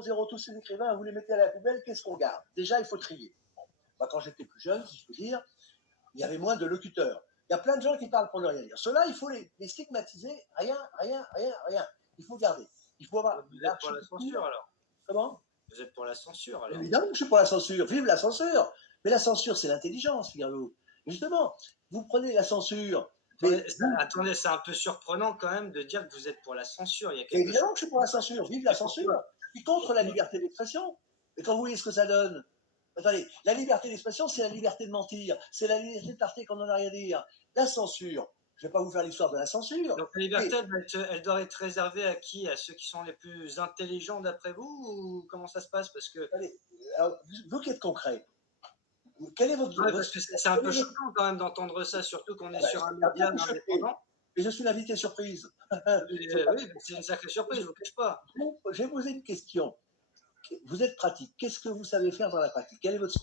0, tous ces écrivains, vous les mettez à la poubelle, qu'est-ce qu'on garde? Déjà, il faut trier. Bah, quand j'étais plus jeune, si je peux dire, il y avait moins de locuteurs. Il y a plein de gens qui parlent pour ne rien dire. Ceux-là, il faut les stigmatiser. Rien, rien, rien, rien. Il faut garder. Il faut avoir Vous êtes pour la censure alors? Comment? Vous êtes pour la censure alors? Évidemment que je suis pour la censure. Vive la censure. Mais la censure, c'est l'intelligence, figurez-vous. Justement, vous prenez la censure. Attendez, c'est un peu surprenant quand même de dire que vous êtes pour la censure. Il y a quelque Évidemment chose. que je suis pour la censure. Vive la censure. Je suis contre la liberté d'expression. Et quand vous voyez ce que ça donne, attendez, la liberté d'expression, c'est la liberté de mentir. C'est la liberté de parler quand on n'a rien à dire. La censure, je ne vais pas vous faire l'histoire de la censure. Donc la liberté, elle doit être réservée à qui? À ceux qui sont les plus intelligents d'après vous? Ou comment ça se passe? Parce que, Allez, alors, vous qui êtes concret, quel est votre... ouais, parce que c'est un peu choquant quand même d'entendre ça, surtout qu'on est sur un média indépendant. Et je suis l'invité surprise. Oui, c'est une sacrée surprise, je ne vous cache pas. Je vais poser une question. Vous êtes pratique. Qu'est-ce que vous savez faire dans la pratique? Quel est votre